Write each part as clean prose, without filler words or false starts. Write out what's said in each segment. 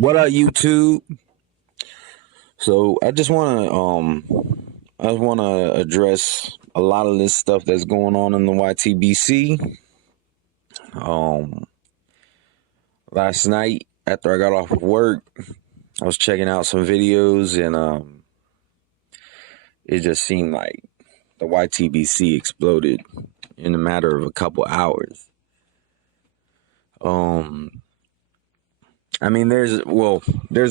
What up, YouTube? So I just wanna address a lot of this stuff that's going on in the YTBC. Um, Last night after I got off of work, I was checking out some videos, and it just seemed like the YTBC exploded in a matter of a couple hours. I mean, there's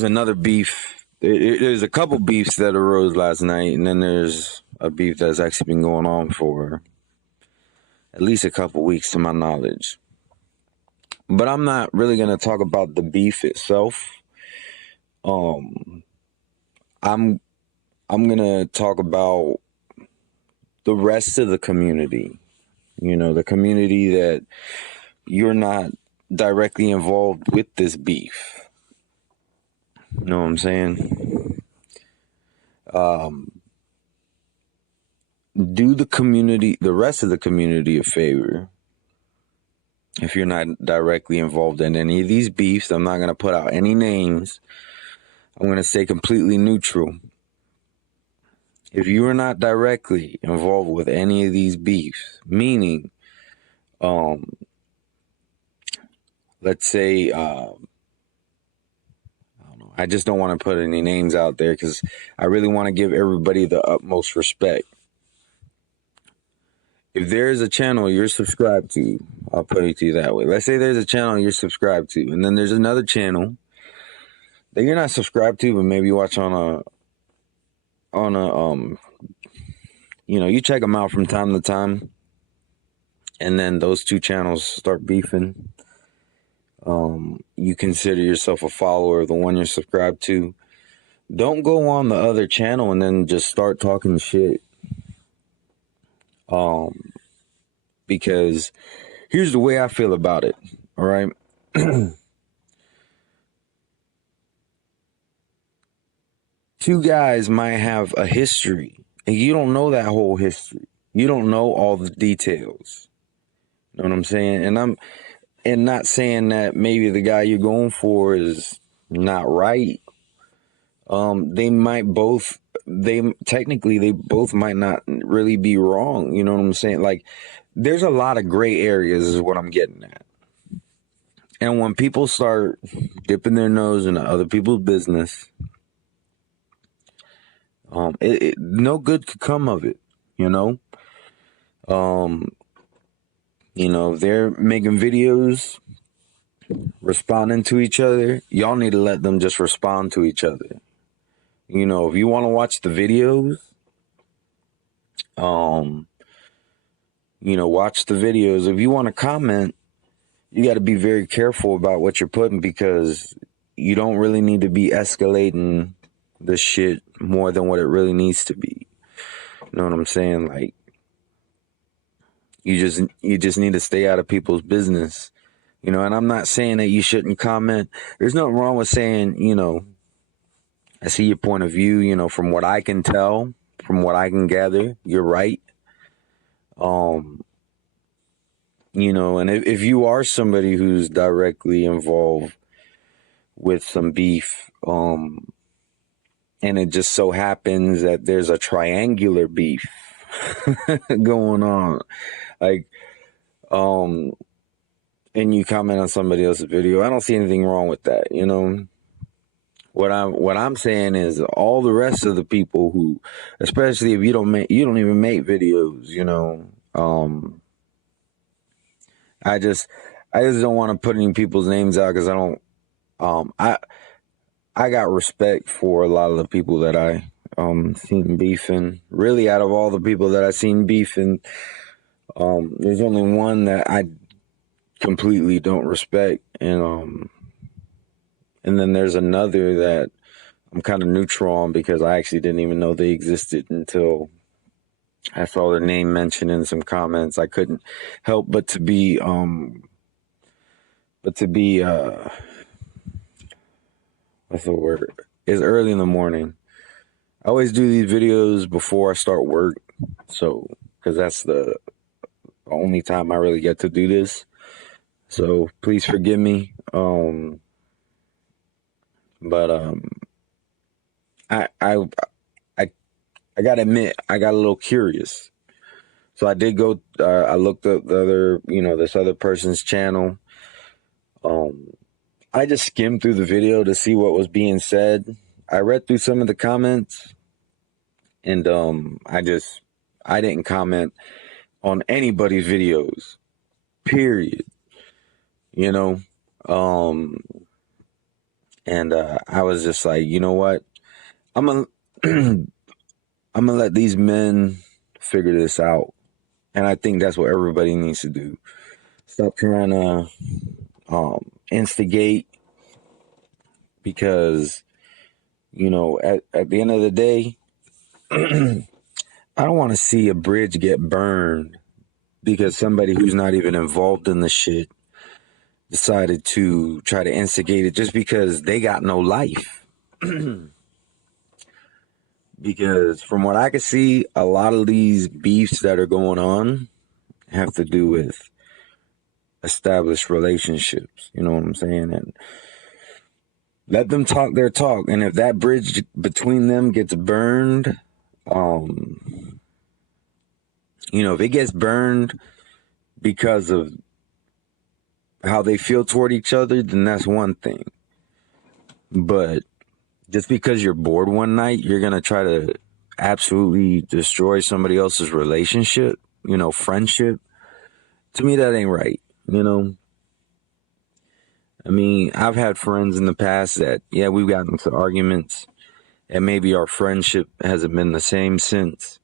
another beef. There's a couple beefs that arose last night, and then there's a beef that's actually been going on for at least a couple weeks, to my knowledge. But I'm not really gonna talk about the beef itself. Um, I'm I'm gonna talk about the rest of the community. You know, the community that you're not directly involved with this beef. You know what I'm saying? Do the rest of the community a favor. If you're not directly involved in any of these beefs, I'm not going to put out any names. I'm going to stay completely neutral. If you are not directly involved with any of these beefs, meaning, let's say, I don't know, I just don't want to put any names out there because I really want to give everybody the utmost respect. If there's a channel you're subscribed to, I'll put it to you that way. Let's say there's a channel you're subscribed to, and then there's another channel that you're not subscribed to, but maybe you watch on a you check them out from time to time, and then those two channels start beefing. You consider yourself a follower of the one you're subscribed to. Don't go on the other channel and then just start talking shit. Because here's the way I feel about it. All right. Two guys might have a history, and you don't know that whole history. You don't know all the details. You know what I'm saying? And not saying that maybe the guy you're going for is not right. They both might not really be wrong. You know what I'm saying? Like, there's a lot of gray areas is what I'm getting at. And when people start dipping their nose into other people's business, no good could come of it, you know? If they're making videos, responding to each other, y'all need to let them just respond to each other. You know, if you want to watch the videos, watch the videos. If you want to comment, you got to be very careful about what you're putting, because you don't really need to be escalating the shit more than what it really needs to be. You know what I'm saying? Like, you just need to stay out of people's business. You know, and I'm not saying that you shouldn't comment. There's nothing wrong with saying, I see your point of view, from what I can tell, from what I can gather, you're right. And if you are somebody who's directly involved with some beef, and it just so happens that there's a triangular beef going on, like, and you comment on somebody else's video, I don't see anything wrong with that, What I'm saying is all the rest of the people who, especially if you don't even make videos, I just don't want to put any people's names out, because I got respect for a lot of the people that I seen beefing. Really, out of all the people that I seen beefing, there's only one that I completely don't respect, and then there's another that I'm kind of neutral on, because I actually didn't even know they existed until I saw their name mentioned in some comments. I couldn't help but to be what's the word? It's early in the morning. I always do these videos before I start work, because that's the only time I really get to do this. So please forgive me. But I I I I gotta admit, I got a little curious. So I did go. I looked up the other, this other person's channel. Um, I just skimmed through the video to see what was being said. I read through some of the comments, and I didn't comment on anybody's videos. Period. You know, um, and I was just like, you know what? I'm gonna I'm gonna let these men figure this out, and I think that's what everybody needs to do. Stop trying to instigate, because at the end of the day, I don't want to see a bridge get burned because somebody who's not even involved in the shit decided to try to instigate it just because they got no life. Because from what I can see, a lot of these beefs that are going on have to do with established relationships. You know what I'm saying? And let them talk their talk. And if that bridge between them gets burned, if it gets burned because of how they feel toward each other, then that's one thing. But just because you're bored one night, you're going to try to absolutely destroy somebody else's relationship, friendship. To me, that ain't right, I mean, I've had friends in the past that, yeah, we've gotten into arguments, and maybe our friendship hasn't been the same since.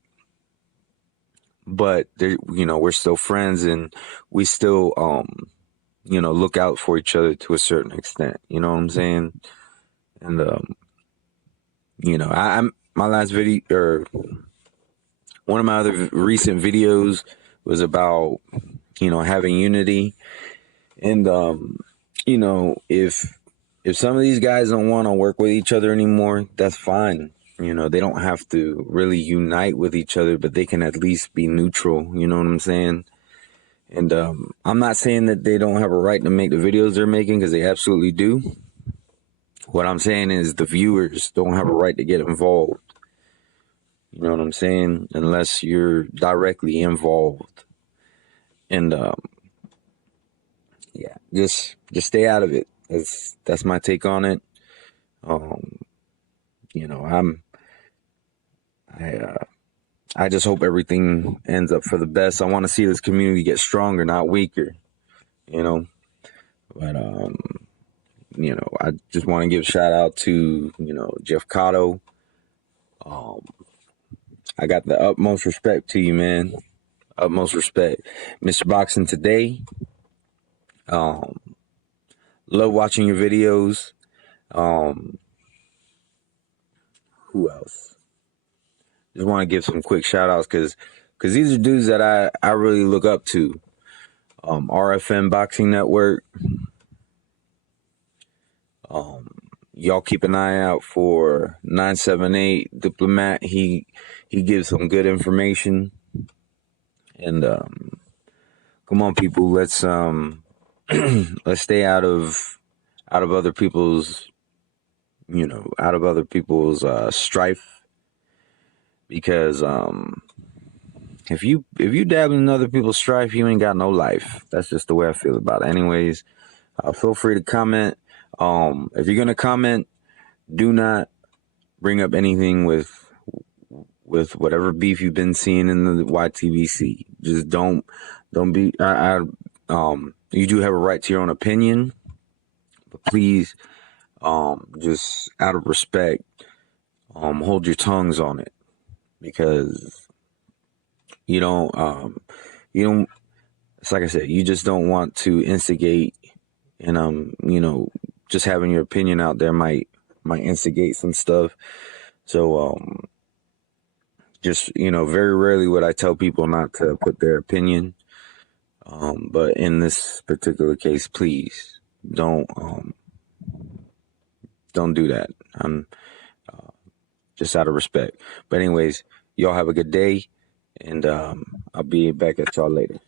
But, we're still friends, and we still, look out for each other to a certain extent. You know what I'm saying? And, I'm my last video, or one of my other recent videos was about, having unity. And, if some of these guys don't want to work with each other anymore, that's fine. They don't have to really unite with each other, but they can at least be neutral. You know what I'm saying? And I'm not saying that they don't have a right to make the videos they're making, because they absolutely do. What I'm saying is the viewers don't have a right to get involved. You know what I'm saying? Unless you're directly involved. And yeah, just stay out of it. That's my take on it. I just hope everything ends up for the best. I want to see this community get stronger, not weaker. But I just want to give a shout out to Jeff Cotto. I got the utmost respect to you, man. Utmost respect, Mr. Boxing Today. Love watching your videos. Who else? Just want to give some quick shout outs because these are dudes that I really look up to. RFN Boxing Network. Y'all keep an eye out for 978 Diplomat. He gives some good information. And come on, people, let's let's stay out of other people's strife, because if you dabble in other people's strife, you ain't got no life. That's just the way I feel about it. Anyways, feel free to comment. If you're gonna comment, do not bring up anything with whatever beef you've been seeing in the YTBC. Just don't be. You do have a right to your own opinion, but please, just out of respect, hold your tongues on it, because you don't. It's like I said, you just don't want to instigate, and just having your opinion out there might instigate some stuff. So just very rarely would I tell people not to put their opinion, but in this particular case, please don't do that. I'm just out of respect. But anyways, y'all have a good day, and I'll be back at y'all later.